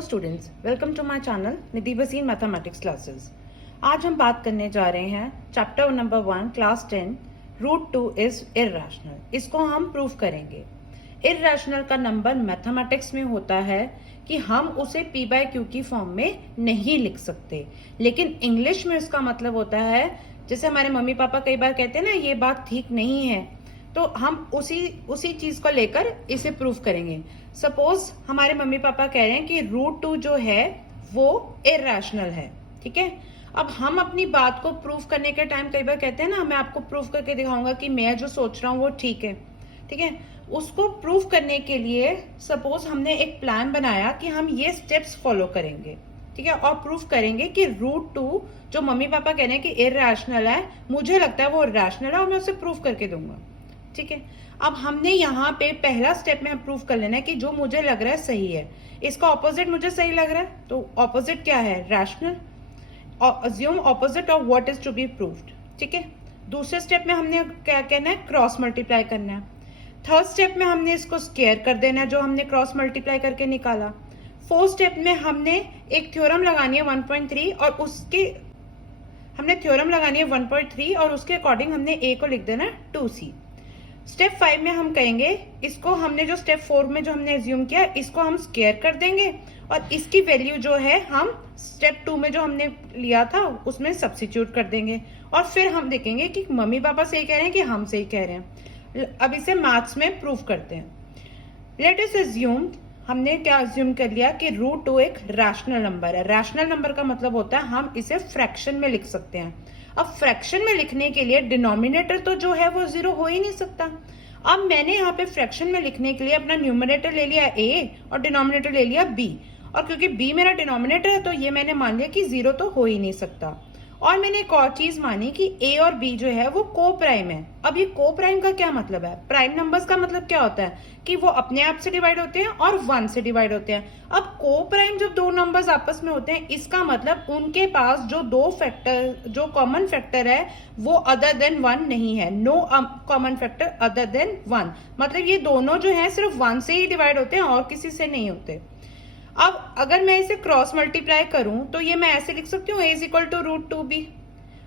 Students, welcome to my channel Nidhi बसीन mathematics classes. आज हम बात करने जा रहे हैं chapter number 1 class 10 root 2 is irrational. इसको हम प्रूव करेंगे। इर्रेशनल का नंबर मैथमेटिक्स में होता है कि हम उसे p बाय क्यू की फॉर्म में नहीं लिख सकते, लेकिन इंग्लिश में इसका मतलब होता है, जैसे हमारे मम्मी पापा कई बार कहते हैं ना ये बात ठीक नहीं है, तो हम उसी चीज को लेकर इसे प्रूव करेंगे। सपोज हमारे मम्मी पापा कह रहे हैं कि रूट 2 जो है वो इर्रेशनल है, ठीक है। अब हम अपनी बात को प्रूव करने के टाइम कई बार कहते हैं ना, मैं आपको प्रूव करके दिखाऊंगा कि मैं जो सोच रहा हूँ वो ठीक है, ठीक है। उसको प्रूव करने के लिए सपोज हमने एक प्लान बनाया कि हम ये स्टेप्स फॉलो करेंगे, ठीक है, और प्रूव करेंगे कि रूट 2 जो मम्मी पापा कह रहे हैं कि इर्रेशनल है, मुझे लगता है वो रैशनल है और मैं उसे प्रूव करके दूंगा, ठीक है। अब हमने यहाँ पे पहला स्टेप में प्रूव कर लेना है कि जो मुझे लग रहा है सही है, इसका ऑपोजिट मुझे सही लग रहा है, तो ऑपोजिट क्या है? Rational. Assume opposite of what is to be proved, ठीक है। दूसरे स्टेप में हमने क्या कहना है? क्रॉस मल्टीप्लाई करना है। थर्ड स्टेप में हमने इसको स्क्वायर कर देना है जो हमने क्रॉस मल्टीप्लाई करके निकाला। फोर्थ स्टेप में हमने एक थ्योरम लगानी है 1.3 और उसके हमने थ्योरम लगानी है 1.3 और उसके अकॉर्डिंग हमने ए को लिख देना है 2c। स्टेप 5 में हम कहेंगे इसको हमने जो स्टेप 4 में जो हमने एज्यूम किया इसको हम स्क्वायर कर देंगे और इसकी वैल्यू जो है हम स्टेप 2 में जो हमने लिया था उसमें सब्स्टिट्यूट कर देंगे और फिर हम देखेंगे कि मम्मी पापा सही कह रहे हैं कि हम सही कह रहे हैं। अब इसे मैथ्स में प्रूव करते हैं। लेट अस अज्यूम, हमने क्या अज्यूम कर लिया कि रूट 2 एक रैशनल नंबर है। रैशनल नंबर का मतलब होता है हम इसे फ्रैक्शन में लिख सकते हैं। अब फ्रैक्शन में लिखने के लिए डिनोमिनेटर तो जो है वो 0 हो ही नहीं सकता। अब मैंने यहाँ पे फ्रैक्शन में लिखने के लिए अपना न्यूमरेटर ले लिया a और डिनोमिनेटर ले लिया b, और क्योंकि b मेरा डिनोमिनेटर है तो ये मैंने मान लिया कि 0 तो हो ही नहीं सकता। और मैंने एक और चीज मानी कि a और b जो है वो को प्राइम है। अब ये को प्राइम का क्या मतलब है? प्राइम नंबर्स का मतलब क्या होता है कि वो अपने आप से डिवाइड होते हैं और 1 से डिवाइड होते हैं। अब को प्राइम जब दो नंबर्स आपस में होते हैं, इसका मतलब उनके पास जो कॉमन फैक्टर है वो अदर देन 1 नहीं है। No common factor other than 1, मतलब ये दोनों जो है सिर्फ 1 से ही डिवाइड होते हैं और किसी से नहीं होते। अब अगर मैं इसे क्रॉस मल्टीप्लाई करूं तो ये मैं ऐसे लिख सकती हूँ a is equal to root 2b।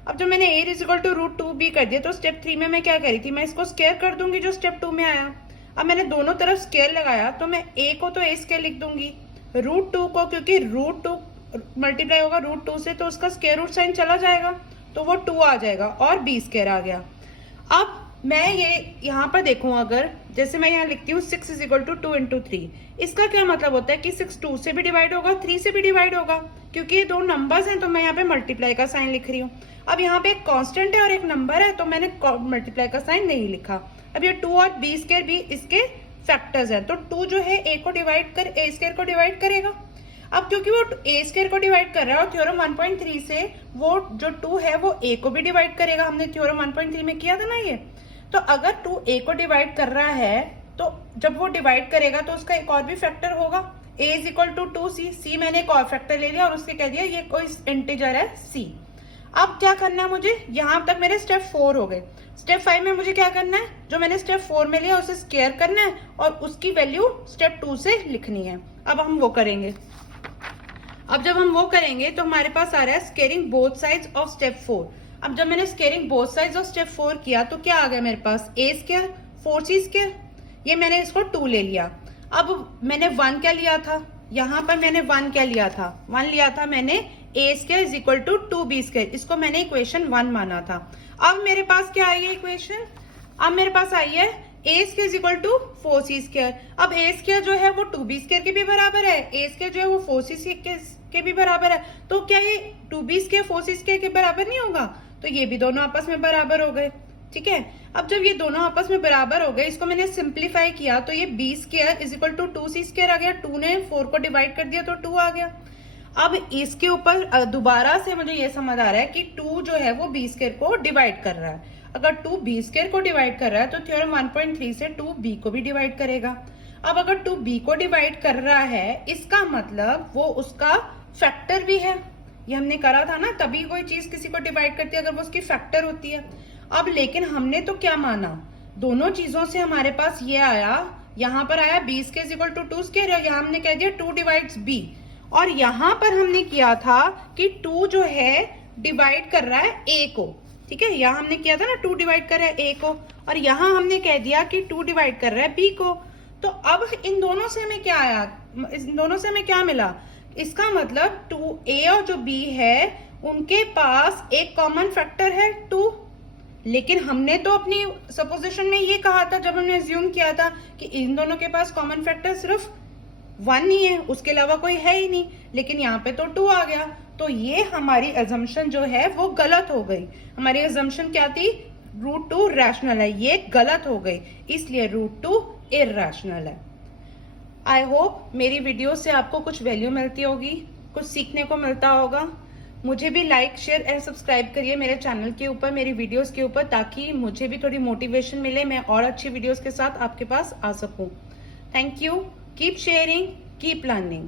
अब जब मैंने a is equal to root 2b कर दिया तो स्टेप 3 में मैं क्या करी थी, मैं इसको स्क्वायर कर दूंगी जो स्टेप 2 में आया। अब मैंने दोनों तरफ स्क्वायर लगाया तो मैं a को तो a स्क्वायर लिख दूंगी, रूट 2 को क्योंकि रूट 2 मल्टीप्लाई होगा रूट 2 से तो उसका स्क्वायर रूट साइन चला जाएगा तो वो 2 आ जाएगा और b स्क्वायर आ गया। अब मैं ये यहाँ पर देखूं, अगर जैसे मैं यहाँ लिखती हूँ 6 इज इक्वल टू 2 इंटू 3, इसका क्या मतलब होता है कि 6 2 से भी डिवाइड होगा 3 से भी डिवाइड होगा, क्योंकि ये दो नंबर्स हैं तो मैं यहाँ पे मल्टीप्लाई का साइन लिख रही हूँ। अब यहाँ पे एक कांस्टेंट है और एक नंबर है तो मैंने मल्टीप्लाई का साइन नहीं लिखा। अब ये 2 और b स्क्वायर भी इसके फैक्टर्स है तो 2 जो है a स्क्वायर को डिवाइड करेगा। अब क्योंकि वो a स्क्वायर को डिवाइड कर रहा है और थ्योरम 1.3 से वो जो 2 है वो a को भी डिवाइड करेगा, हमने थ्योरम 1.3 में किया था ना ये। तो अगर 2 a को डिवाइड कर रहा है तो जब वो डिवाइड करेगा तो उसका एक और भी फैक्टर होगा, a is equal to 2c। c मैंने एक और फैक्टर ले लिया और उसके कह दिया ये कोई इंटीजर है c। अब क्या करना है मुझे, यहां तक मेरे स्टेप 4 हो गए। स्टेप 5 में मुझे क्या करना है, जो मैंने स्टेप 4 में लिया उसे स्क्वायर करना है और उसकी वैल्यू स्टेप 2 से लिखनी है। अब हम वो करेंगे। अब जब हम वो करेंगे तो हमारे पास आ रहा है squaring both sides of step 4। अब जब मैंने squaring both sides of step 4 किया तो क्या आ गया मेरे पास, a स्क्वायर 4c स्क्वायर, ये मैंने इसको 2 ले लिया। अब मैंने 1 क्या लिया था, यहाँ पर मैंने 1 क्या लिया था, 1 लिया था मैंने a square is equal to 2b square, इसको मैंने इक्वेशन 1 माना था। अब मेरे पास क्या आई है इक्वेशन, अब मेरे पास आई है a square is equal to 4c square. अब a स्क्वायर जो है वो 2b स्क्वायर के भी बराबर है, a स्क्वायर जो है वो 4c के भी बराबर है, तो क्या ये 2b स्क्वायर 4c स्क्वायर के बराबर नहीं होगा? तो ये भी दोनों आपस में बराबर हो गए, ठीक है। अब जब ये दोनों आपस में बराबर हो गए, इसको मैंने सिंप्लीफाई किया तो ये b square is equal to 2c square आ गया। 2 ने 4 को डिवाइड कर दिया तो 2 आ गया। अब इसके ऊपर दोबारा से मुझे ये समझ आ रहा है कि 2 जो है वो b स्क्वायर को डिवाइड कर रहा है। अगर 2 b स्क्वायर को डिवाइड कर रहा है तो थ्योरम 1.3 से 2 b को भी डिवाइड करेगा। अब अगर 2 b को डिवाइड कर रहा है इसका मतलब वो उसका फैक्टर भी है, ये हमने करा था ना, तभी कोई चीज किसी को डिवाइड करती है अगर वो उसकी फैक्टर होती है। अब लेकिन हमने तो क्या माना, दोनों चीजों से हमारे पास ये आया, यहाँ पर आया b square equal to 2 square और यहाँ हमने कह दिया 2 डिवाइड्स b और यहां पर हमने किया था कि 2 जो है डिवाइड कर रहा है a को, ठीक है। यहां हमने किया था ना 2 डिवाइड कर रहा है a को, और यहां हमने कह दिया कि 2 डिवाइड कर रहा है b को। तो अब इन दोनों से हमें क्या आया, इन दोनों से हमें क्या मिला, इसका मतलब 2a और जो b है उनके पास एक कॉमन फैक्टर है 2। लेकिन हमने तो अपनी सपोजिशन में ये कहा था, जब हमने अज्यूम किया था कि इन दोनों के पास कॉमन फैक्टर सिर्फ 1 ही है, उसके अलावा कोई है ही नहीं। लेकिन यहाँ पे तो 2 आ गया, तो ये हमारी अजम्पशन जो है वो गलत हो गई। हमारी अजम्पशन क्या थी, √2 रैशनल है, ये गलत हो गई, इसलिए √2 इरैशनल है। आई होप मेरी वीडियो से आपको कुछ वैल्यू मिलती होगी, कुछ सीखने को मिलता होगा। मुझे भी लाइक, शेयर एंड सब्सक्राइब करिए मेरे चैनल के ऊपर, मेरी वीडियोस के ऊपर, ताकि मुझे भी थोड़ी मोटिवेशन मिले, मैं और अच्छी वीडियोस के साथ आपके पास आ सकूं। Thank you. Keep sharing, keep learning.